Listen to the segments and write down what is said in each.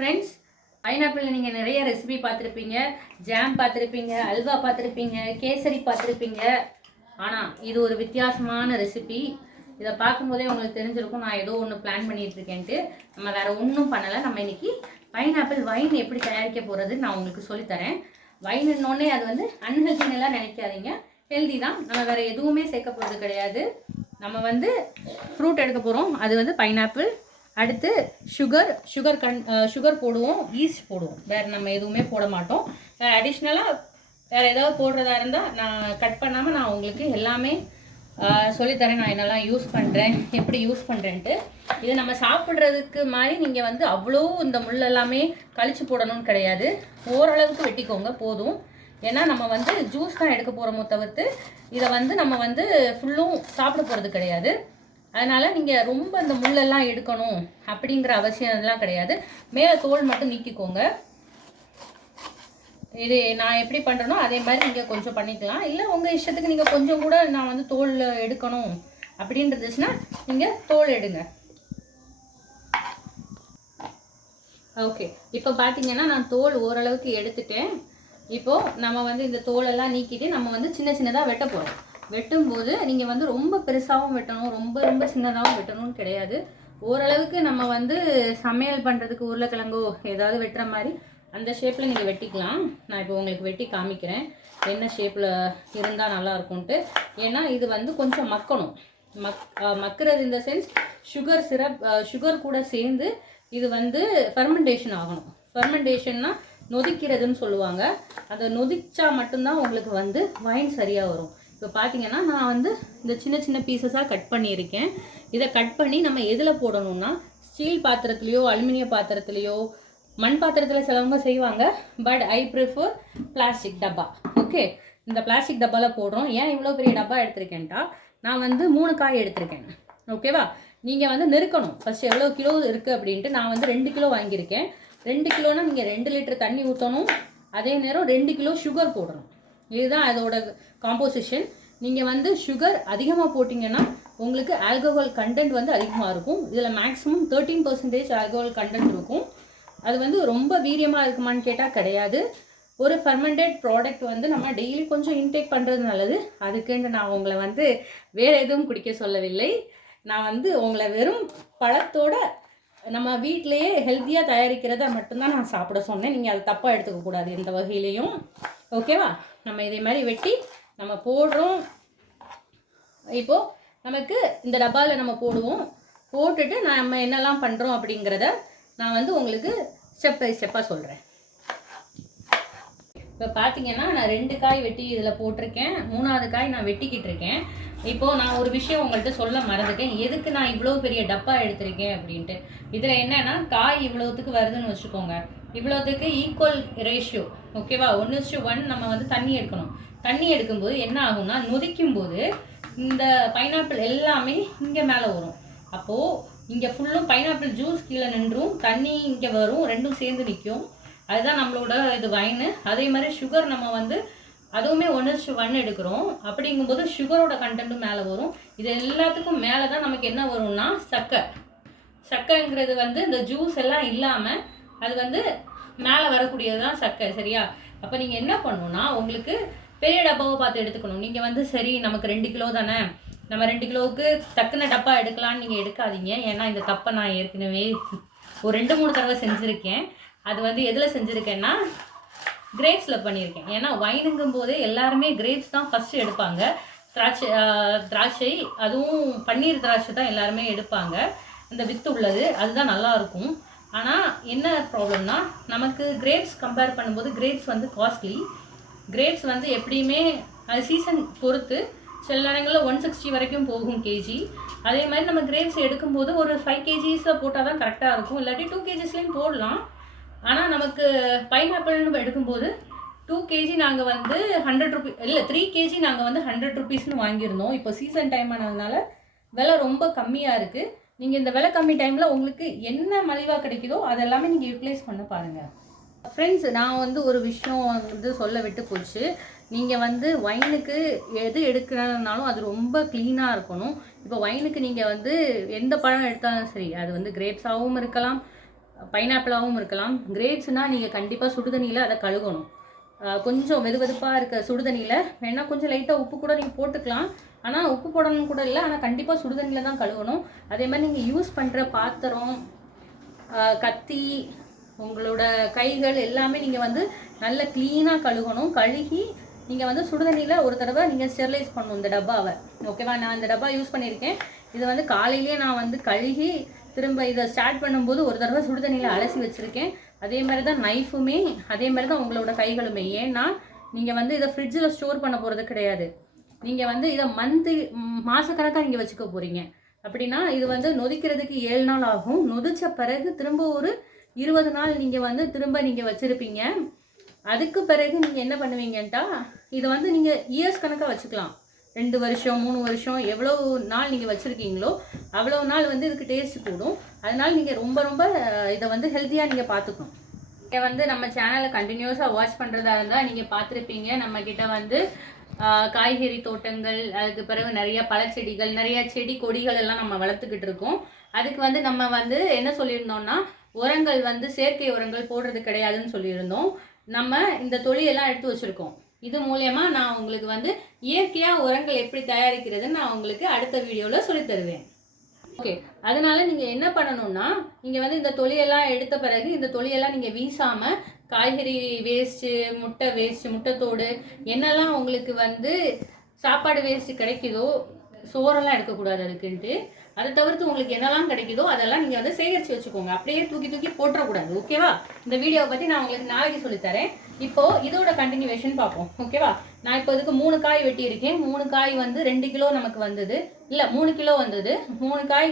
Friends, பைனாப்பிளில் நீங்கள் நிறைய recipe பார்த்துருப்பீங்க, ஜாம் பார்த்துருப்பீங்க, அல்வா பார்த்துருப்பீங்க, கேசரி பார்த்துருப்பீங்க. ஆனால் இது ஒரு வித்தியாசமான ரெசிபி. இதை பார்க்கும்போதே உங்களுக்கு தெரிஞ்சிருக்கும் நான் ஏதோ ஒன்று பிளான் பண்ணிகிட்ருக்கேன்ட்டு. நம்ம வேறு ஒன்றும் பண்ணலை. நம்ம இன்றைக்கி பைனாப்பிள் வைன் எப்படி தயாரிக்க போகிறது நான் உங்களுக்கு சொல்லித்தரேன். வைனுன்னொன்னே அது வந்து அன்ஹெல்தின்னெல்லாம் நினைக்காதீங்க, ஹெல்தி தான். நம்ம வேறு எதுவுமே சேர்க்க போகிறது கிடையாது. நம்ம வந்து ஃப்ரூட் எடுக்க போகிறோம், அது வந்து பைனாப்பிள். அடுத்து சுகர் போடுவோம், ஈஸ்ட் போடுவோம். வேறு நம்ம எதுவுமே போட மாட்டோம். வேறு அடிஷ்னலாக வேறு ஏதாவது போடுறதா இருந்தால் நான் கட் பண்ணாமல் நான் உங்களுக்கு எல்லாமே சொல்லித்தரேன். நான் என்னெல்லாம் யூஸ் பண்ணுறேன், எப்படி யூஸ் பண்ணுறேன்ட்டு. இது நம்ம சாப்பிட்றதுக்கு மாதிரி நீங்கள் வந்து அவ்வளோ இந்த முள் எல்லாமே கழிச்சு போடணும்னு கிடையாது. ஓரளவுக்கு வெட்டிக்கோங்க போதும். ஏன்னா நம்ம வந்து ஜூஸ் தான் எடுக்க போகிறோமோ தவிர்த்து இதை வந்து நம்ம வந்து ஃபுல்லும் சாப்பிட போகிறது கிடையாது. அதனால் நீங்கள் ரொம்ப இந்த முள்ளெல்லாம் எடுக்கணும் அப்படிங்கிற அவசியம் எல்லாம் கிடையாது. மேலே தோல் மட்டும் நீக்கிக்கோங்க. இது நான் எப்படி பண்ணுறேனோ அதே மாதிரி நீங்கள் கொஞ்சம் பண்ணிக்கலாம். இல்லை உங்கள் இஷ்டத்துக்கு நீங்கள் கொஞ்சம் கூட நான் வந்து தோல் எடுக்கணும் அப்படின்றதுச்சுன்னா நீங்கள் தோல் எடுங்க. ஓகே, இப்போ பார்த்தீங்கன்னா நான் தோல் ஓரளவுக்கு எடுத்துட்டேன். இப்போது நம்ம வந்து இந்த தோலெல்லாம் நீக்கிட்டு நம்ம வந்து சின்ன சின்னதாக வெட்ட போகிறோம். வெட்டும்போது நீங்கள் வந்து ரொம்ப பெருசாகவும் வெட்டணும், ரொம்ப சின்னதாகவும் வெட்டணும்னு கிடையாது. ஓரளவுக்கு நம்ம வந்து சமையல் பண்ணுறதுக்கு உருளைக்கிழங்கோ ஏதாவது வெட்டுற மாதிரி அந்த ஷேப்பில் நீங்கள் வெட்டிக்கலாம். நான் இப்போ உங்களுக்கு வெட்டி காமிக்கிறேன் என்ன ஷேப்பில் இருந்தால் நல்லா இருக்கும்ன்ட்டு. ஏன்னா இது வந்து கொஞ்சம் மக்கணும். மக்கிறது இந்த சென்ஸ் சுகர் கூட சேர்ந்து இது வந்து ஃபெர்மெண்டேஷன் ஆகணும். ஃபெர்மெண்டேஷன்னா நொதிக்கிறதுன்னு சொல்லுவாங்க. அதை நொதிச்சா மட்டும்தான் உங்களுக்கு வந்து வைன் சரியாக வரும். இப்போ பார்த்தீங்கன்னா நான் வந்து இந்த சின்ன பீசஸாக கட் பண்ணியிருக்கேன். இதை கட் பண்ணி நம்ம எதில் போடணும்னா ஸ்டீல் பாத்திரத்துலேயோ அலுமினிய பாத்திரத்துலேயோ மண் பாத்திரத்தில் சிலவங்க செய்வாங்க. பட் ஐ ப்ரிஃபர் பிளாஸ்டிக் டப்பா. ஓகே, இந்த பிளாஸ்டிக் டப்பாவில் போடுறோம். ஏன் இவ்வளோ பெரிய டப்பா எடுத்திருக்கேன்ட்டா நான் வந்து 3 காய் எடுத்திருக்கேன். ஓகேவா? நீங்கள் வந்து நெருக்கணும் ஃபஸ்ட்டு எவ்வளோ கிலோ இருக்குது அப்படின்ட்டு. நான் வந்து 2 கிலோ வாங்கியிருக்கேன். 2 கிலோனா நீங்கள் 2 லிட்டர் தண்ணி ஊற்றணும். அதே நேரம் 2 கிலோ சுகர் போடணும். இதுதான் அதோட காம்போசிஷன். நீங்கள் வந்து சுகர் அதிகமாக போட்டிங்கன்னா உங்களுக்கு ஆல்கஹால் கண்டென்ட் வந்து அதிகமாக இருக்கும். இதில் மேக்ஸிமம் 13% ஆல்கஹால் கண்டென்ட் இருக்கும். அது வந்து ரொம்ப வீரியமாக இருக்குமான்னு கேட்டால் கிடையாது. ஒரு ஃபெர்மெண்டட் ப்ராடக்ட் வந்து நம்ம டெய்லி கொஞ்சம் இன்டேக் பண்ணுறது நல்லது. அதுக்குன்னு நான் உங்களை வந்து வேறு எதுவும் குடிக்க சொல்லவில்லை. நான் வந்து உங்களை வெறும் பழத்தோட நம்ம வீட்டிலையே ஹெல்த்தியாக தயாரிக்கிறத மட்டும்தான் நான் சாப்பிட சொன்னேன். நீங்கள் அதை தப்பாக எடுத்துக்கக்கூடாது எந்த வகையிலையும். ஓகேவா? நம்ம இதே மாதிரி வெட்டி நம்ம போடுறோம். இப்போது நமக்கு இந்த டப்பாவில் நம்ம போடுவோம். போட்டுட்டு நம்ம என்னெல்லாம் பண்ணுறோம் அப்படிங்கிறத நான் வந்து உங்களுக்கு ஸ்டெப் பை ஸ்டெப்பாக சொல்கிறேன். இப்போ பார்த்தீங்கன்னா நான் 2 காய் வெட்டி இதில் போட்டிருக்கேன். 3வது காய் நான் வெட்டிக்கிட்டு இருக்கேன். இப்போது நான் ஒரு விஷயம் உங்கள்கிட்ட சொல்ல மறந்துட்டேன். எதுக்கு நான் இவ்வளோ பெரிய டப்பா எடுத்திருக்கேன் அப்படின்ட்டு. இதில் என்னென்னா காய் இவ்வளோத்துக்கு வருதுன்னு வச்சுக்கோங்க. இவ்வளோத்துக்கு ஈக்குவல் ரேஷியோ. ஓகேவா? 1:1 நம்ம வந்து தண்ணி எடுக்கணும். தண்ணி எடுக்கும்போது என்ன ஆகும்னா நொதிக்கும் போது இந்த பைனாப்பிள் எல்லாமே இங்கே மேலே வரும். அப்போது இங்கே ஃபுல்லும் பைனாப்பிள் ஜூஸ் கீழே நின்றும், தண்ணி இங்கே வரும், ரெண்டும் சேர்ந்து நிற்கும். அதுதான் நம்மளோட இது வைனு. அதே மாதிரி சுகர் நம்ம வந்து அதுவுமே 1:1 எடுக்கிறோம். அப்படிங்கும்போது சுகரோட கண்டென்ட்டும் மேலே வரும். இது எல்லாத்துக்கும் மேலே தான் நமக்கு என்ன வரும்னா சக்கைங்கிறது வந்து இந்த ஜூஸ் எல்லாம் இல்லாமல் அது வந்து மேலே வரக்கூடியது தான் சக்கை. சரியா? அப்போ நீங்கள் என்ன பண்ணணும்னா உங்களுக்கு பெரிய டப்பாவை பார்த்து எடுத்துக்கணும். நீங்கள் வந்து சரி நமக்கு 2 கிலோ தானே, நம்ம 2 கிலோவுக்கு டக்குன டப்பா எடுக்கலான்னு நீங்கள் எடுக்காதீங்க. ஏன்னா இந்த தப்பை நான் ஏற்கனவே ஒரு 2-3 தடவை செஞ்சுருக்கேன். அது வந்து எதில் செஞ்சுருக்கேன்னா கிரேப்ஸில் பண்ணியிருக்கேன். ஏன்னா வைனுங்கும் போதே எல்லாருமே கிரேப்ஸ் தான் ஃபஸ்ட்டு எடுப்பாங்க. திராட்சை அதுவும் பன்னீர் திராட்சை தான் எல்லாருமே எடுப்பாங்க. அந்த வித்து உள்ளது அதுதான் நல்லாயிருக்கும். ஆனால் என்ன ப்ராப்ளம்னா நமக்கு கிரேப்ஸ் கம்பேர் பண்ணும்போது கிரேப்ஸ் வந்து காஸ்ட்லி. கிரேப்ஸ் வந்து எப்படியுமே அது சீசன் பொறுத்து சில நேரங்களில் 160 வரைக்கும் போகும் கேஜி. அதே மாதிரி நம்ம கிரேப்ஸ் எடுக்கும்போது ஒரு 5 kgs போட்டால் தான் கரெக்டாக இருக்கும். இல்லாட்டி 2 kgsலேயும் போடலாம். ஆனால் நமக்கு பைனாப்பிள்னு எடுக்கும்போது 2 kg நாங்கள் வந்து 100 rupees இல்லை 3 kg நாங்கள் வந்து 100 rupeesனு வாங்கியிருந்தோம். இப்போ சீசன் டைம் ஆனதுனால விலை ரொம்ப கம்மியாக இருக்குது. நீங்கள் இந்த விலை கம்மி டைமில் உங்களுக்கு என்ன மலிவாக கிடைக்குதோ அதெல்லாமே நீங்கள் யூட்டிலைஸ் பண்ண பாருங்கள். ஃப்ரெண்ட்ஸ், நான் வந்து ஒரு விஷயம் வந்து சொல்ல விட்டு போச்சு. நீங்கள் வந்து வைனுக்கு எது எடுக்கிறதுனாலும் அது ரொம்ப க்ளீனாக இருக்கணும். இப்போ வைனுக்கு நீங்கள் வந்து எந்த பழம் எடுத்தாலும் சரி, அது வந்து கிரேப்ஸாகவும் இருக்கலாம், பைனாப்பிளாகவும் இருக்கலாம். கிரேப்ஸ்னால் நீங்கள் கண்டிப்பாக சுடுதண்ணியில் அதை கழுகணும். கொஞ்சம் வெதுவெதுப்பாக இருக்க சுடுதண்ணியில் வேணால் கொஞ்சம் லைட்டாக உப்பு கூட நீங்கள் போட்டுக்கலாம். ஆனால் உப்பு போடணும் கூட இல்லை, ஆனால் கண்டிப்பாக சுடுதண்ணியில் தான் கழுவணும். அதே மாதிரி நீங்கள் யூஸ் பண்ணுற பாத்திரம், கத்தி, உங்களோட கைகள் எல்லாமே நீங்கள் வந்து நல்ல க்ளீனாக கழுகணும். கழுகி நீங்கள் வந்து சுடுதண்ணியில் ஒரு தடவை நீங்கள் ஸ்டெர்லைஸ் பண்ணணும் இந்த டப்பாவை. ஓகேவா? நான் இந்த டப்பா யூஸ் பண்ணியிருக்கேன். இது வந்து காலையிலேயே நான் வந்து கழுகி திரும்ப இதை ஸ்டார்ட் பண்ணும்போது ஒரு தடவை சுடுதண்ணியில் அலசி வச்சுருக்கேன். அதே மாதிரி தான் நைஃபுமே, அதே மாதிரி தான் உங்களோட கைகளுமே. ஏன்னா நீங்கள் வந்து இதை ஃப்ரிட்ஜில் ஸ்டோர் பண்ண போகிறது கிடையாது. நீங்கள் வந்து இதை மாதக்கணக்காக நீங்கள் வச்சுக்க போகிறீங்க. அப்படின்னா இது வந்து நொதிக்கிறதுக்கு 7 நாள் ஆகும். நொதித்த பிறகு திரும்ப ஒரு 20 நாள் நீங்கள் வந்து திரும்ப நீங்கள் வச்சுருப்பீங்க. அதுக்கு பிறகு நீங்கள் என்ன பண்ணுவீங்கன்ட்டா, இதை வந்து நீங்கள் இயர்ஸ் கணக்காக வச்சுக்கலாம். 2 வருஷம் 3 வருஷம் எவ்வளோ நாள் நீங்கள் வச்சுருக்கீங்களோ அவ்வளோ நாள் வந்து இதுக்கு டேஸ்ட் கூடும். அதனால் நீங்கள் ரொம்ப இதை வந்து ஹெல்த்தியாக நீங்கள் பார்த்துக்கணும். நீங்கள் வந்து நம்ம சேனலை கண்டினியூஸாக வாட்ச் பண்ணுறதா இருந்தால் நீங்கள் பார்த்துருப்பீங்க. நம்மக்கிட்ட வந்து காய்கறி தோட்டங்கள், அதுக்கு பிறகு நிறைய பழச்செடிகள், நிறைய செடி கொடிகள் எல்லாம் நம்ம வளர்த்துக்கிட்டு இருக்கோம். அதுக்கு வந்து நம்ம வந்து என்ன சொல்லியிருந்தோம்னா, உரங்கள் வந்து செயற்கை உரங்கள் போடுறது கிடையாதுன்னு சொல்லியிருந்தோம். நம்ம இந்த தொழிலெல்லாம் எடுத்து வச்சுருக்கோம். இது மூலயமா நான் உங்களுக்கு வந்து இயற்கையாக உரங்கள் எப்படி தயாரிக்கிறதுன்னு நான் உங்களுக்கு அடுத்த வீடியோவில் சொல்லி தருவேன். ஓகே, அதனால நீங்கள் என்ன பண்ணணும்னா, நீங்கள் வந்து இந்த தொலியெல்லாம் எடுத்த பிறகு இந்த தொலியெல்லாம் நீங்கள் வீசாமல் காய்கறி வேஸ்ட்டு, முட்டை வேஸ்ட்டு, முட்டைத்தோடு, என்னெல்லாம் உங்களுக்கு வந்து சாப்பாடு வேஸ்ட்டு கிடைக்குதோ, சோறெல்லாம் எடுக்கக்கூடாது அதுக்குன்ட்டு. அதை தவிர்த்து உங்களுக்கு என்னெல்லாம் கிடைக்குதோ அதெல்லாம் நீங்கள் வந்து சேகரித்து வச்சுக்கோங்க. அப்படியே தூக்கி போட்டுறக்கூடாது. ஓகேவா? இந்த வீடியோவை பற்றி நான் உங்களுக்கு நாளைக்கு சொல்லித்தரேன். இப்போது இதோட கண்டினியூவேஷன் பார்ப்போம். ஓகேவா? நான் இப்போ இதுக்கு 3 காய் வெட்டியிருக்கேன். 3 காய் வந்து 2 கிலோ நமக்கு வந்தது. இல்லை 3 கிலோ வந்தது. 3 காய்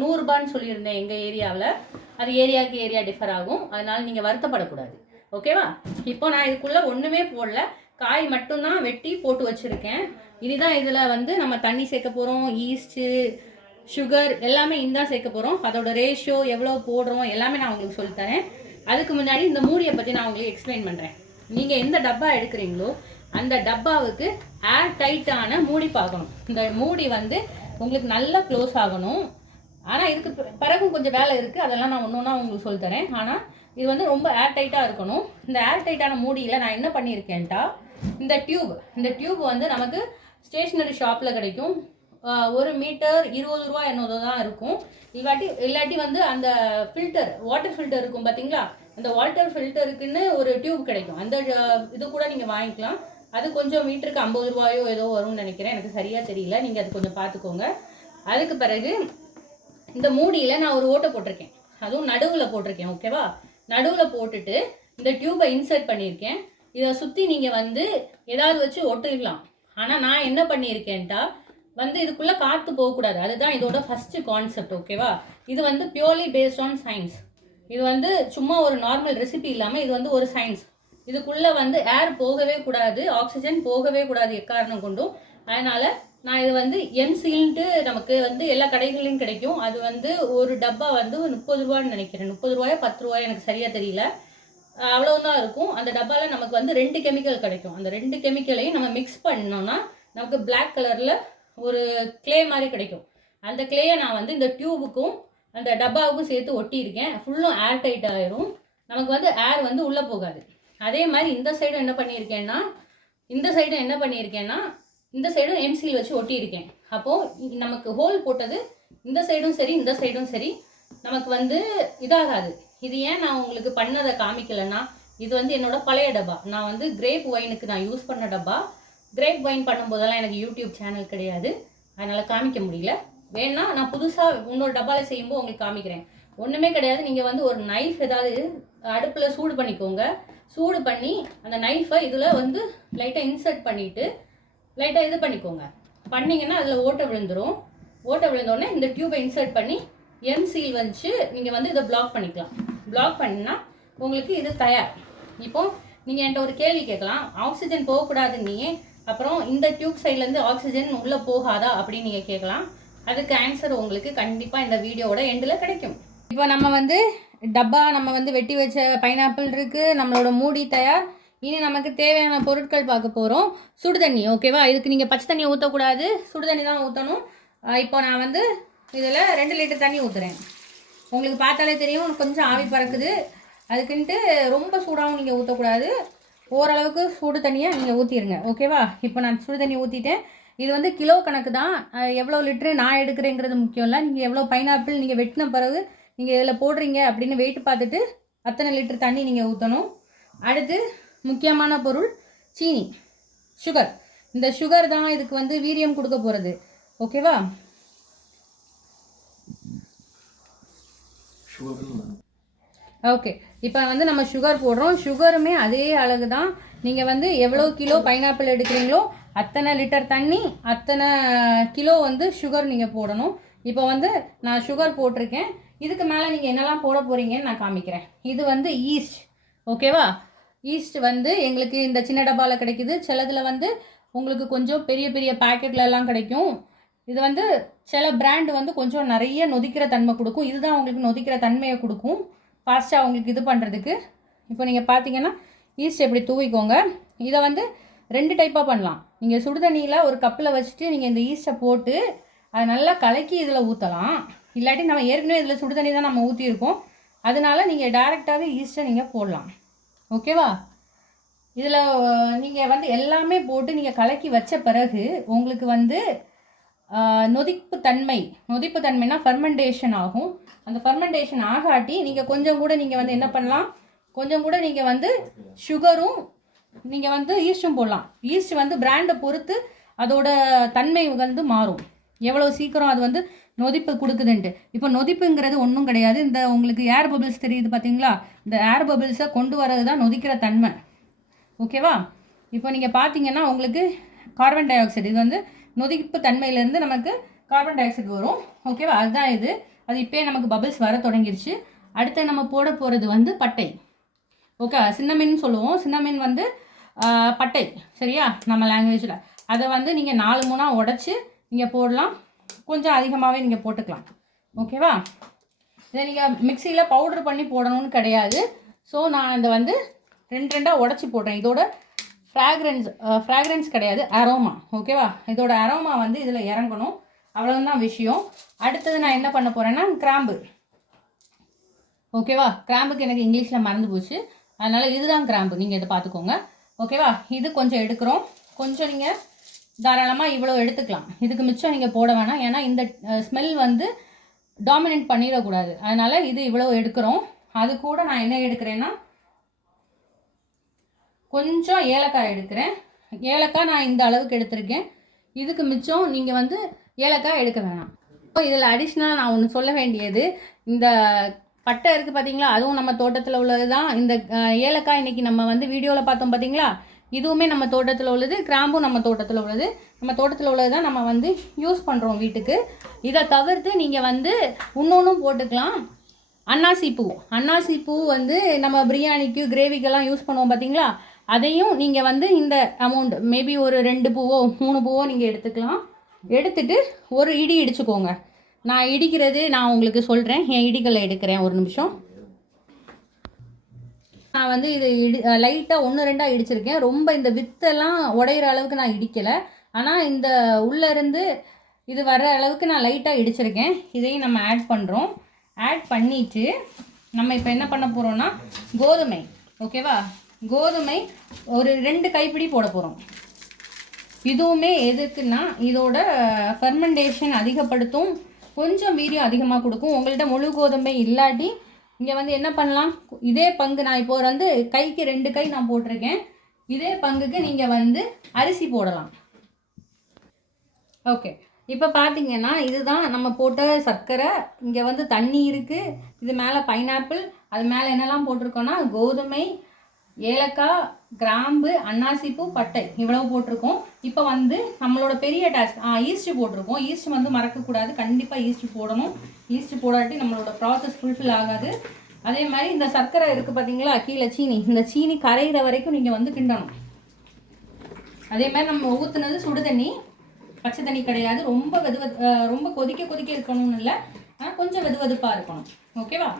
100 ரூபான்னு சொல்லியிருந்தேன் எங்கள் ஏரியாவில். அது ஏரியாவுக்கு ஏரியா டிஃபர் ஆகும். அதனால் நீங்கள் வருத்தப்படக்கூடாது. ஓகேவா? இப்போ நான் இதுக்குள்ளே ஒன்றுமே போடல, காய் மட்டும்தான் வெட்டி போட்டு வச்சுருக்கேன். இதுதான் இதில் வந்து நம்ம தண்ணி சேர்க்க போகிறோம், ஈஸ்ட்டு, சுகர் எல்லாமே இந்தான் சேர்க்க போகிறோம். அதோட ரேஷியோ எவ்வளோ போடுறோம் எல்லாமே நான் உங்களுக்கு சொல்லித்தரேன். அதுக்கு முன்னாடி இந்த மூடியை பற்றி நான் உங்களுக்கு எக்ஸ்பிளைன் பண்ணுறேன். நீங்கள் எந்த டப்பா எடுக்கிறீங்களோ அந்த டப்பாவுக்கு ஏர் டைட்டான மூடி பார்க்கணும். இந்த மூடி வந்து உங்களுக்கு நல்லா க்ளோஸ் ஆகணும். ஆனால் இதுக்கு பிறகும் கொஞ்சம் வேலை இருக்குது, அதெல்லாம் நான் ஒன்று உங்களுக்கு சொல்லித்தரேன். ஆனால் இது வந்து ரொம்ப ஏர் டைட்டாக இருக்கணும். இந்த ஏர் டைட்டான மூடியில் நான் என்ன பண்ணியிருக்கேன்ட்டா, இந்த டியூப் வந்து நமக்கு ஸ்டேஷ்னரி ஷாப்பில் கிடைக்கும். 1 மீட்டர் 20 ரூபா என்னதோ தான் இருக்கும். இல்லாட்டி வந்து அந்த ஃபில்டர், வாட்டர் ஃபில்டர் இருக்கும் பார்த்தீங்களா, அந்த வாட்டர் ஃபில்டருக்குன்னு ஒரு டியூப் கிடைக்கும். அந்த இது கூட நீங்கள் வாங்கிக்கலாம். அது கொஞ்சம் மீட்டருக்கு 50 ரூபாயோ ஏதோ வரும்னு நினைக்கிறேன், எனக்கு சரியாக தெரியல. நீங்கள் அது கொஞ்சம் பார்த்துக்கோங்க. அதுக்கு பிறகு இந்த மூடியில் நான் ஒரு ஓட்டை போட்டிருக்கேன், அதுவும் நடுவில் போட்டிருக்கேன். ஓகேவா? நடுவில் போட்டுட்டு இந்த டியூப்பை இன்சர்ட் பண்ணியிருக்கேன். இதை சுற்றி நீங்கள் வந்து ஏதாவது வச்சு ஒட்டிக்கலாம். ஆனால் நான் என்ன பண்ணியிருக்கேன்ட்டா வந்து இதுக்குள்ளே காற்று போகக்கூடாது. அதுதான் இதோட ஃபஸ்ட்டு கான்செப்ட். ஓகேவா? இது வந்து பியூர்லி பேஸ்ட் ஆன் சயின்ஸ். இது வந்து சும்மா ஒரு நார்மல் ரெசிபி இல்லாமல் இது வந்து ஒரு சயின்ஸ். இதுக்குள்ளே வந்து ஏர் போகவே கூடாது, ஆக்சிஜன் போகவே கூடாது எக்காரணம் கொண்டும். அதனால் நான் இது வந்து எம்சீல்ன்ட்டு நமக்கு வந்து எல்லா கடைகளையும் கிடைக்கும். அது வந்து ஒரு டப்பா வந்து 30 ரூபான்னு நினைக்கிறேன். 30 ரூபாயா 10 ரூபாயா எனக்கு சரியாக தெரியல. அவ்வளோதான் இருக்கும். அந்த டப்பாவில் நமக்கு வந்து 2 கெமிக்கல் கிடைக்கும். அந்த 2 கெமிக்கலையும் நம்ம மிக்ஸ் பண்ணோன்னா நமக்கு பிளாக் கலரில் ஒரு கிளே மாதிரி கிடைக்கும். அந்த கிளேயை நான் வந்து இந்த டியூபுக்கும் அந்த டப்பாவுக்கும் சேர்த்து ஒட்டியிருக்கேன். ஃபுல்லும் ஏர் டைட் ஆயிரும். நமக்கு வந்து ஏர் வந்து உள்ளே போகாது. அதே மாதிரி இந்த சைடும் என்ன பண்ணியிருக்கேன்னா இந்த சைடும் எம்சீல் வச்சு ஒட்டியிருக்கேன். அப்போது நமக்கு ஹோல் போட்டது இந்த சைடும் சரி இந்த சைடும் சரி நமக்கு வந்து இதாகாது. இது ஏன் நான் உங்களுக்கு பண்ணதை காமிக்கலைன்னா, இது வந்து என்னோட பழைய டப்பா. நான் வந்து கிரேப் ஒயினுக்கு நான் யூஸ் பண்ண டப்பா. கிரேப் ஒயின் பண்ணும்போதெல்லாம் எனக்கு யூடியூப் சேனல் கிடையாது, அதனால் காமிக்க முடியல. வேணா நான் புதுசாக இன்னொரு டப்பாவில் செய்யும்போது உங்களுக்கு காமிக்கிறேன். ஒன்றுமே கிடையாது. நீங்கள் வந்து ஒரு நைஃப் ஏதாவது அடுப்பில் சூடு பண்ணிக்கோங்க. சூடு பண்ணி அந்த நைஃபை இதில் வந்து லைட்டாக இன்சர்ட் பண்ணிவிட்டு லைட்டாக இது பண்ணிக்கோங்க. பண்ணிங்கன்னா அதில் ஓட்டை விழுந்துடும். ஓட்டை விழுந்தோடனே இந்த டியூபை இன்சர்ட் பண்ணி எம்சீல் வச்சு நீங்கள் வந்து இதை பிளாக் பண்ணிக்கலாம். பிளாக் பண்ணினா உங்களுக்கு இது தயார். இப்போது நீங்கள் என்கிட்ட ஒரு கேள்வி கேட்கலாம், ஆக்சிஜன் போகக்கூடாதுன்னு, அப்புறம் இந்த டியூப் சைட்லேருந்து ஆக்சிஜன் உள்ளே போகாதா அப்படின்னு நீங்கள் கேட்கலாம். அதுக்கு ஆன்சர் உங்களுக்கு கண்டிப்பாக இந்த வீடியோவோட எண்டில் கிடைக்கும். இப்போ நம்ம வந்து நம்ம வந்து வெட்டி வச்ச பைனாப்பிள் இருக்குது, நம்மளோட மூடி தயார். இனி நமக்கு தேவையான பொருட்கள் பார்க்க போகிறோம். சுடு தண்ணி. ஓகேவா? இதுக்கு நீங்கள் பச்சை தண்ணி ஊற்றக்கூடாது, சுடு தண்ணி தான் ஊற்றணும். இப்போ நான் வந்து இதில் 2 லிட்டர் தண்ணி ஊற்றுறேன். உங்களுக்கு பார்த்தாலே தெரியும் கொஞ்சம் ஆவி பறக்குது. அதுக்குன்ட்டு ரொம்ப சூடாகவும் நீங்கள் ஊற்றக்கூடாது. ஓரளவுக்கு சுடு தண்ணியாக நீங்கள் ஊற்றிடுங்க. ஓகேவா? இப்போ நான் சுடு தண்ணி ஊற்றிட்டேன். இது வந்து கிலோ கணக்கு தான். எவ்வளோ லிட்ரு நான் எடுக்கிறேங்கிறது முக்கியம் இல்லை. நீங்கள் எவ்வளோ பைனாப்பிள் நீங்கள் வெட்டின பிறகு நீங்கள் இதில் போடுறீங்க அப்படின்னு வெயிட் பார்த்துட்டு அத்தனை லிட்டர் தண்ணி நீங்கள் ஊற்றணும். அடுத்து முக்கியமான பொருள் சீனி, சுகர். இந்த சுகர் தான் இதுக்கு வந்து வீரியம் கொடுக்க போகிறது. ஓகேவா? ஓகே, இப்போ வந்து நம்ம சுகர் போடுறோம். சுகருமே அதே அளவு தான். நீங்கள் வந்து எவ்வளோ கிலோ பைனாப்பிள் எடுக்கிறீங்களோ அத்தனை லிட்டர் தண்ணி, அத்தனை கிலோ வந்து சுகர் நீங்கள் போடணும். இப்போ வந்து நான் சுகர் போட்டிருக்கேன். இதுக்கு மேலே நீங்கள் என்னெல்லாம் போட போகிறீங்கன்னு நான் காமிக்கிறேன். இது வந்து ஈஸ்ட். ஓகேவா? ஈஸ்ட் வந்து எங்களுக்கு இந்த சின்ன டப்பாவில் கிடைக்குது. சிலதில் வந்து உங்களுக்கு கொஞ்சம் பெரிய பெரிய பேக்கெட்லலாம் கிடைக்கும். இது வந்து சில பிராண்டு வந்து கொஞ்சம் நிறைய நொதிக்கிற தன்மை கொடுக்கும். இதுதான் உங்களுக்கு நொதிக்கிற தன்மையை கொடுக்கும் ஃபாஸ்ட்டாக உங்களுக்கு இது பண்ணுறதுக்கு. இப்போ நீங்கள் பார்த்தீங்கன்னா ஈஸ்ட் எப்படி தூவிக்கோங்க. இதை வந்து 2 டைப்பாக பண்ணலாம். நீங்கள் சுடுதண்ணியில் ஒரு கப்பில் வச்சுட்டு நீங்கள் இந்த ஈஸ்ட்டை போட்டு அதை நல்லா கலக்கி இதில் ஊற்றலாம். இல்லாட்டி நம்ம ஏற்கனவே இதில் சுடுதண்ணி தான் நம்ம ஊற்றியிருக்கோம். அதனால நீங்கள் டைரெக்டாகவே ஈஸ்ட்டை நீங்கள் போடலாம். ஓகேவா? இதில் நீங்கள் வந்து எல்லாமே போட்டு நீங்கள் கலக்கி வச்ச பிறகு உங்களுக்கு வந்து நொதிப்பு தன்மைனா ஃபர்மெண்டேஷன் ஆகும். அந்த ஃபர்மெண்டேஷன் ஆகாட்டி நீங்கள் கொஞ்சம் கூட நீங்கள் வந்து என்ன பண்ணலாம், கொஞ்சம் கூட நீங்கள் வந்து சுகரும் நீங்கள் வந்து ஈஸ்ட்டும் போடலாம். ஈஸ்ட் வந்து பிராண்டை பொறுத்து அதோட தன்மை வந்து மாறும், எவ்வளோ சீக்கிரம் அது வந்து நொதிப்பு கொடுக்குதுன்ட்டு. இப்போ நொதிப்புங்கிறது ஒன்றும் கிடையாது. இந்த உங்களுக்கு ஏர் பபிள்ஸ் தெரியுது பார்த்தீங்களா? இந்த ஏர் பபிள்ஸை கொண்டு வரது தான் நொதிக்கிற தன்மை. ஓகேவா? இப்போ நீங்கள் பார்த்தீங்கன்னா உங்களுக்கு கார்பன் டை ஆக்சைடு, இது வந்து நொதிப்பு தன்மையிலேருந்து நமக்கு கார்பன் டை ஆக்சைடு வரும். ஓகேவா? அதுதான் இது. அது இப்போயே நமக்கு பபிள்ஸ் வர தொடங்கிருச்சு. அடுத்து நம்ம போட போகிறது வந்து பட்டை. ஓகே, சின்னமின்னு சொல்லுவோம். சின்னமின் வந்து பட்டை, சரியா? நம்ம லாங்குவேஜில் அதை வந்து நீங்கள் 4 3 உடச்சி நீங்கள் போடலாம். கொஞ்சம் அதிகமாகவே நீங்கள் போட்டுக்கலாம். ஓகேவா? இதை நீங்கள் மிக்சியில் பவுட்ரு பண்ணி போடணும்னு கிடையாது. ஸோ நான் இதை வந்து 2 உடச்சி போடுறேன். இதோட ஃப்ராக்ரன்ஸ் கிடையாது, அரோமா. ஓகேவா? இதோட அரோமா வந்து இதில் இறங்கணும், அவ்வளோதான் விஷயம். அடுத்தது நான் என்ன பண்ண போகிறேன்னா கிராம்பு. ஓகேவா? கிராம்புக்கு எனக்கு இங்கிலீஷில் மறந்து போச்சு, அதனால் இதுதான் கிராம்பு. நீங்கள் இதை பார்த்துக்கோங்க. ஓகேவா? இது கொஞ்சம் எடுக்கிறோம். கொஞ்சம் நீங்கள் தாராளமாக இவ்வளோ எடுத்துக்கலாம். இதுக்கு மிச்சம் நீங்கள் போட வேணாம். ஏன்னா இந்த ஸ்மெல் வந்து டாமினேட் பண்ணிடக்கூடாது. அதனால் இது இவ்வளோ எடுக்கிறோம். அது கூட நான் என்ன எடுக்கிறேன்னா கொஞ்சம் ஏலக்காய் எடுக்கிறேன். ஏலக்காய் நான் இந்த அளவுக்கு எடுத்திருக்கேன். இதுக்கு மிச்சம் நீங்கள் வந்து ஏலக்காய் எடுக்க வேணாம். இப்போ இதில் அடிஷ்னலாக நான் ஒன்று சொல்ல வேண்டியது, இந்த பட்டை இருக்குது பார்த்தீங்களா, அதுவும் நம்ம தோட்டத்தில் உள்ளது தான். இந்த ஏலக்காய் இன்றைக்கி நம்ம வந்து வீடியோவில் பார்த்தோம் பார்த்தீங்களா, இதுவுமே நம்ம தோட்டத்தில் உள்ளது. கிராம்பும் நம்ம தோட்டத்தில் உள்ளது. நம்ம தோட்டத்தில் உள்ளது தான் நம்ம வந்து யூஸ் பண்ணுறோம் வீட்டுக்கு. இதை தவிர்த்து நீங்கள் வந்து இன்னொன்றும் போட்டுக்கலாம். அன்னாசி பூ வந்து நம்ம பிரியாணிக்கு கிரேவிக்கெல்லாம் யூஸ் பண்ணுவோம் பார்த்தீங்களா, அதையும் நீங்கள் வந்து இந்த அமௌண்ட் மேபி ஒரு 2 பூவோ 3 பூவோ நீங்கள் எடுத்துக்கலாம். எடுத்துட்டு ஒரு இடி இடிச்சுக்கோங்க. நான் இடிக்கிறது நான் உங்களுக்கு சொல்கிறேன். என் இடிகளை எடுக்கிறேன், ஒரு நிமிஷம். நான் வந்து இது லைட்டாக 1 2 இடிச்சிருக்கேன். ரொம்ப இந்த வித்தெல்லாம் உடையிற அளவுக்கு நான் இடிக்கலை. ஆனால் இந்த உள்ளேருந்து இது வர்ற அளவுக்கு நான் லைட்டாக இடிச்சிருக்கேன். இதையும் நம்ம ஆட் பண்ணுறோம். ஆட் பண்ணிவிட்டு நம்ம இப்போ என்ன பண்ண போகிறோன்னா கோதுமை. ஓகேவா? கோதுமை ஒரு 2 கைப்பிடி போட போகிறோம். இதுவுமே எதுக்குன்னா இதோட ஃபர்மெண்டேஷன் அதிகப்படுத்தும், கொஞ்சம் வீரியம் அதிகமாக கொடுக்கும். உங்கள்கிட்ட முழு கோதுமை இல்லாட்டி இங்கே வந்து என்ன பண்ணலாம், இதே பங்கு நான் இப்போ வந்து கைக்கு 2 கை நான் போட்டிருக்கேன். இதே பங்குக்கு நீங்கள் வந்து அரிசி போடலாம். ஓகே, இப்போ பார்த்தீங்கன்னா இதுதான் நம்ம போட்ட சர்க்கரை. இங்கே வந்து தண்ணி இருக்குது, இது மேலே பைனாப்பிள், அது மேலே என்னெல்லாம் போட்டிருக்கோன்னா கோதுமை, ஏலக்காய், கிராம்பு, அன்னாசிப்பூ, பட்டை, இவ்வளவு போட்டிருக்கோம். இப்போ வந்து நம்மளோட பெரிய டாஸ்க் ஈஸ்ட் போட்டிருக்கோம். ஈஸ்ட் வந்து மறக்கக்கூடாது, கண்டிப்பாக ஈஸ்ட் போடணும். ஈஸ்ட் போடாட்டி நம்மளோட ப்ராசஸ் ஃபுல்ஃபில் ஆகாது. அதே மாதிரி இந்த சர்க்கரை இருக்குது பார்த்தீங்களா, கீழே சீனி, இந்த சீனி கரையிற வரைக்கும் நீங்கள் வந்து கிண்டணும். அதே மாதிரி நம்ம ஊற்றுனது சுடு தண்ணி, பச்சை தண்ணி கிடையாது. ரொம்ப கொதிக்க இருக்கணும்னு இல்லை, ஆனால் கொஞ்சம் வெதுவெதுப்பாக இருக்கணும். ஓகேவா?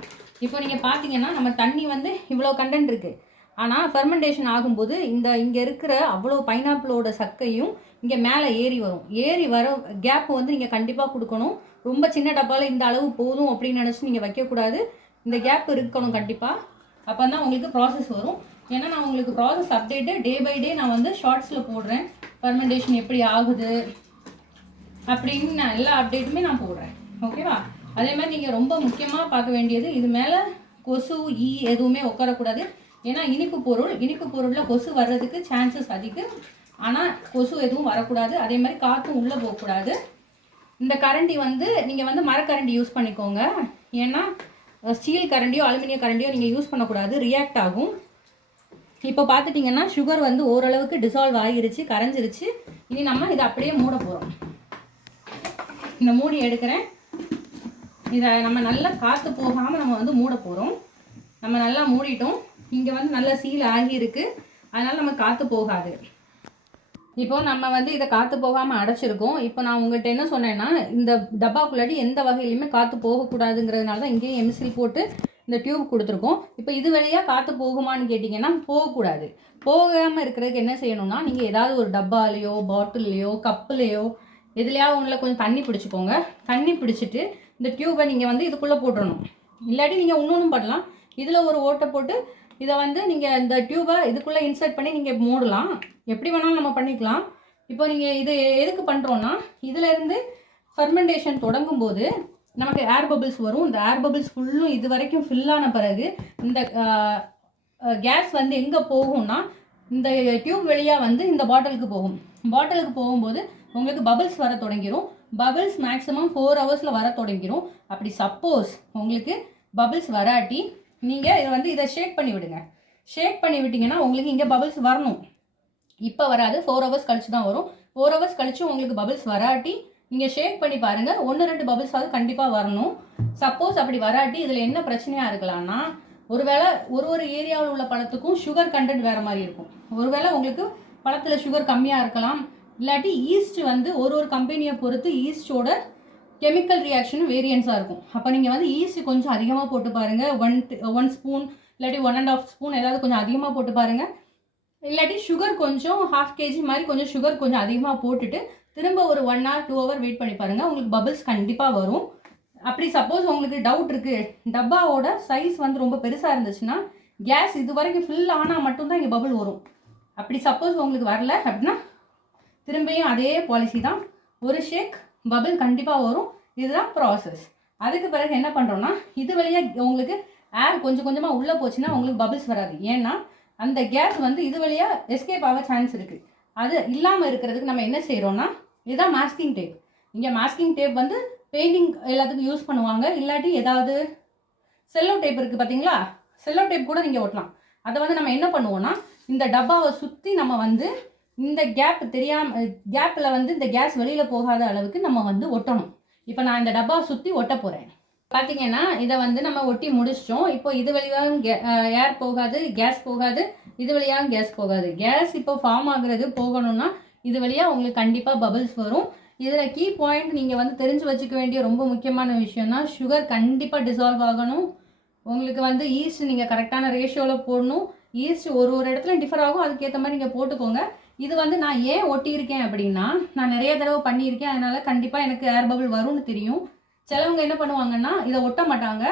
இப்போ நீங்கள் பார்த்தீங்கன்னா நம்ம தண்ணி வந்து இவ்வளோ கண்டென்ட் இருக்குது. ஆனால் ஃபெர்மெண்டேஷன் ஆகும்போது இங்கே இருக்கிற அவ்வளோ பைனாப்பிளோட சக்கையும் இங்கே மேலே ஏறி வரும். ஏறி வர கேப் வந்து நீங்கள் கண்டிப்பாக கொடுக்கணும். ரொம்ப சின்ன டப்பாவில் இந்த அளவு போதும் அப்படின்னு நினச்சி நீங்கள் வைக்கக்கூடாது. இந்த கேப் இருக்கணும் கண்டிப்பாக. அப்போ தான் உங்களுக்கு ப்ராசஸ் வரும். ஏன்னா நான் உங்களுக்கு process update day by day நான் வந்து ஷார்ட்ஸில் போடுறேன். ஃபர்மெண்டேஷன் எப்படி ஆகுது அப்படின்னு நான் எல்லா அப்டேட்டுமே நான் போடுறேன். ஓகேவா? அதே மாதிரி நீங்கள் ரொம்ப முக்கியமாக பார்க்க வேண்டியது, இது மேலே கொசு எதுவுமே உட்காரக்கூடாது. ஏன்னா இனிப்பு பொருளில் கொசு வர்றதுக்கு சான்சஸ் அதிகம். ஆனால் கொசு எதுவும் வரக்கூடாது. அதே மாதிரி காற்றும் உள்ளே போகக்கூடாது. இந்த கரண்டி வந்து நீங்கள் வந்து மரக்கரண்டி யூஸ் பண்ணிக்கோங்க. ஏன்னா ஸ்டீல் கரண்டியோ அலுமினிய கரண்டியோ நீங்கள் யூஸ் பண்ணக்கூடாது, ரியாக்ட் ஆகும். இப்போ பார்த்துட்டிங்கன்னா சுகர் வந்து ஓரளவுக்கு டிசால்வ் ஆகிருச்சு, கரைஞ்சிருச்சு. இனி நம்ம இதை அப்படியே மூட போகிறோம். இந்த மூடி எடுக்கிறேன். இதை நம்ம நல்லா காற்று போகாமல் நம்ம வந்து மூட போகிறோம். நம்ம நல்லா மூடிட்டோம். இங்கே வந்து நல்லா சீல் ஆகியிருக்கு, அதனால் நம்ம காற்று போகாது. இப்போ நம்ம வந்து இதை காற்று போகாமல் அடைச்சிருக்கோம். இப்போ நான் உங்கள்கிட்ட என்ன சொன்னேன்னா, இந்த டப்பாக்குள்ளாடி எந்த வகையிலையுமே காற்று போகக்கூடாதுங்கிறதுனால தான் இங்கேயும் எம்சில் போட்டு இந்த டியூப் கொடுத்துருக்கோம். இப்போ இது வழியாக காற்று போகுமான்னு கேட்டிங்கன்னா போகக்கூடாது. போகாமல் இருக்கிறதுக்கு என்ன செய்யணும்னா, நீங்கள் ஏதாவது ஒரு டப்பாலேயோ பாட்டில்லையோ கப்புலேயோ எதுலையாவது ஒன்றில் கொஞ்சம் தண்ணி பிடிச்சிக்கோங்க. தண்ணி பிடிச்சிட்டு இந்த டியூப்பை நீங்கள் வந்து இதுக்குள்ளே போட்டுடணும். இல்லாட்டி நீங்கள் இன்னொன்றும் பண்ணலாம். இதில் ஒரு ஓட்டை போட்டு இதை வந்து நீங்கள் இந்த டியூபை இதுக்குள்ளே இன்சர்ட் பண்ணி நீங்கள் மூடலாம். எப்படி வேணாலும் நம்ம பண்ணிக்கலாம். இப்போ நீங்கள் இது எதுக்கு பண்ணுறோன்னா, இதிலேருந்து ஃபர்மெண்டேஷன் தொடங்கும் போது நமக்கு ஏர் பபிள்ஸ் வரும். இந்த ஏர் பபிள்ஸ் ஃபுல்லும் இது வரைக்கும் ஃபில்லான பிறகு இந்த கேஸ் வந்து எங்கே போகும்னா, இந்த டியூப் வழியாக வந்து இந்த பாட்டிலுக்கு போகும். பாட்டிலுக்கு போகும்போது உங்களுக்கு பபிள்ஸ் வர தொடங்கிடும். பபிள்ஸ் மேக்ஸிமம் 4 ஹவர்ஸில் வர தொடங்கிடும். அப்படி சப்போஸ் உங்களுக்கு பபிள்ஸ் வராட்டி நீங்கள் இதை வந்து இதை ஷேக் பண்ணி விடுங்க. ஷேக் பண்ணி விட்டிங்கன்னா உங்களுக்கு இங்கே பபிள்ஸ் வரணும். இப்போ வராது, 4 ஹவர்ஸ் கழிச்சு தான் வரும். 4 ஹவர்ஸ் கழிச்சு உங்களுக்கு பபிள்ஸ் வராட்டி நீங்கள் ஷேக் பண்ணி பாருங்கள், 1-2 பபிள்ஸ் ஆகுது கண்டிப்பாக வரணும். சப்போஸ் அப்படி வராட்டி இதில் என்ன பிரச்சனையாக இருக்கலாம்னா, ஒருவேளை ஒரு ஏரியாவில் உள்ள பழத்துக்கும் சுகர் கண்டென்ட் வேறு மாதிரி இருக்கும். ஒருவேளை உங்களுக்கு பழத்தில் சுகர் கம்மியாக இருக்கலாம். இல்லாட்டி ஈஸ்ட் வந்து ஒரு கம்பெனியை பொறுத்து ஈஸ்டோட கெமிக்கல் ரியாக்ஷனும் வேரியன்ஸாக இருக்கும். அப்போ நீங்கள் வந்து ஈஸ்ட் கொஞ்சம் அதிகமாக போட்டு பாருங்கள். 1 ஸ்பூன் இல்லாட்டி 1.5 ஸ்பூன் ஏதாவது கொஞ்சம் அதிகமாக போட்டு பாருங்கள். இல்லாட்டி சுகர் கொஞ்சம் 1/2 kg மாதிரி கொஞ்சம் சுகர் கொஞ்சம் அதிகமாக போட்டுட்டு திரும்ப ஒரு 1 hour 2 hour வெயிட் பண்ணி பாருங்கள். உங்களுக்கு பபிள்ஸ் கண்டிப்பாக வரும். அப்படி சப்போஸ் உங்களுக்கு டவுட் இருக்குது, டப்பாவோட சைஸ் வந்து ரொம்ப பெருசாக இருந்துச்சுன்னா கேஸ் இது வரைக்கும் ஃபில் ஆனால் மட்டும்தான் இங்கே பபிள் வரும். அப்படி சப்போஸ் உங்களுக்கு வரல அப்படின்னா திரும்பியும் அதே பாலிசி தான். ஒரு ஷேக் பபிள் கண்டிப்பாக வரும். இதுதான் ப்ராசஸ். அதுக்கு பிறகு என்ன பண்ணுறோன்னா, இது வழியாக உங்களுக்கு ஏர் கொஞ்சம் கொஞ்சமாக உள்ளே போச்சுன்னா உங்களுக்கு பபிள்ஸ் வராது. ஏன்னா அந்த கேஸ் வந்து இது வழியாக எஸ்கேப் ஆக சான்ஸ் இருக்குது. அது இல்லாமல் இருக்கிறதுக்கு நம்ம என்ன செய்கிறோன்னா, இதுதான் மாஸ்கிங் டேப். இங்கே மாஸ்கிங் டேப் வந்து பெயிண்டிங் எல்லாத்துக்கும் யூஸ் பண்ணுவாங்க. இல்லாட்டி ஏதாவது செல்லோ டேப் இருக்குது பார்த்தீங்களா, செல்லோ டேப் கூட நீங்கள் ஒட்டலாம். அதை வந்து நம்ம என்ன பண்ணுவோன்னா, இந்த டப்பாவை சுற்றி நம்ம வந்து இந்த கேப்பில் வந்து இந்த கேஸ் வெளியில் போகாத அளவுக்கு நம்ம வந்து ஒட்டணும். இப்போ நான் இந்த டப்பாவை சுற்றி ஒட்ட போகிறேன். பார்த்தீங்கன்னா இதை வந்து நம்ம ஒட்டி முடிச்சிட்டோம். இப்போ இது வழியாக ஏர் போகாது, கேஸ் போகாது. இது வழியாக கேஸ் போகாது. கேஸ் இப்போ ஃபார்ம் ஆகுறது போகணும்னா இது வழியாக உங்களுக்கு கண்டிப்பாக பபிள்ஸ் வரும். இதில் கீ பாயிண்ட் நீங்கள் வந்து தெரிஞ்சு வச்சுக்க வேண்டிய ரொம்ப முக்கியமான விஷயம்னா, சுகர் கண்டிப்பாக டிசால்வ் ஆகணும். உங்களுக்கு வந்து ஈஸ்ட் நீங்கள் கரெக்டான ரேஷியோவில் போடணும். ஈஸ்ட் ஒரு இடத்துல டிஃபர் ஆகும், அதுக்கேற்ற மாதிரி நீங்கள் போட்டுக்கோங்க. இது வந்து நான் ஏன் ஒட்டியிருக்கேன் அப்படின்னா, நான் நிறைய தடவை பண்ணியிருக்கேன். அதனால் கண்டிப்பாக எனக்கு ஏர் பபிள் வரும்னு தெரியும். சிலவங்க என்ன பண்ணுவாங்கன்னா, இதை ஒட்ட மாட்டாங்க.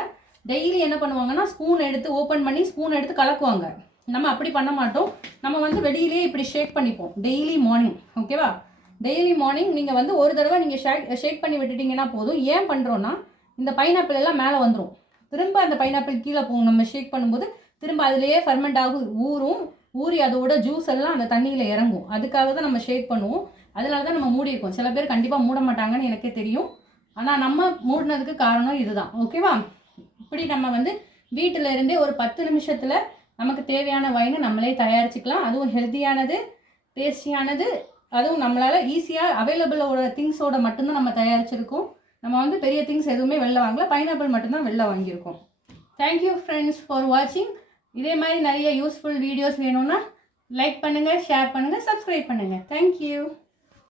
டெய்லி என்ன பண்ணுவாங்கன்னா, ஸ்பூன் எடுத்து ஓப்பன் பண்ணி ஸ்பூன் எடுத்து கலக்குவாங்க. நம்ம அப்படி பண்ண மாட்டோம். நம்ம வந்து வெளியிலேயே இப்படி ஷேக் பண்ணிப்போம் டெய்லி மார்னிங். ஓகேவா? டெய்லி மார்னிங் நீங்கள் வந்து ஒரு தடவை நீங்கள் ஷேக் பண்ணி விட்டுட்டிங்கன்னா போதும். ஏன் பண்ணுறோன்னா, இந்த பைனாப்பிள் எல்லாம் மேலே வந்துடும். திரும்ப அந்த பைனாப்பிள் கீழே போகும். நம்ம ஷேக் பண்ணும்போது திரும்ப அதிலேயே ஃபர்மெண்ட் ஆகும், ஊறி அதோட ஜூஸ் எல்லாம் அந்த தண்ணியில் இறங்கும். அதுக்காக தான் நம்ம ஷேக் பண்ணுவோம். அதனால தான் நம்ம மூடி இருக்கோம். சில பேர் கண்டிப்பாக மூட மாட்டாங்கன்னு எனக்கே தெரியும். ஆனால் நம்ம மூடினதுக்கு காரணம் இதுதான். ஓகேவா? இப்படி நம்ம வந்து வீட்டில் இருந்தே ஒரு 10 நிமிஷத்தில் நமக்கு தேவையான வைனை நம்மளே தயாரிச்சுக்கலாம். அதுவும் ஹெல்த்தியானது, டேஸ்டியானது, அதுவும் நம்மளால் ஈஸியாக அவைலபிளோட திங்ஸோட மட்டும்தான் நம்ம தயாரிச்சிருக்கோம். நம்ம வந்து பெரிய திங்ஸ் எதுவுமே வெளில வாங்கல, பைனாப்பிள் மட்டும்தான் வெளில வாங்கியிருக்கோம். தேங்க்யூ ஃப்ரெண்ட்ஸ் ஃபார் வாட்சிங். இதே மாதிரி நிறைய யூஸ்ஃபுல் வீடியோஸ் வேணும்னா லைக் பண்ணுங்கள், ஷேர் பண்ணுங்கள், சப்ஸ்கிரைப் பண்ணுங்கள். தேங்க்யூ.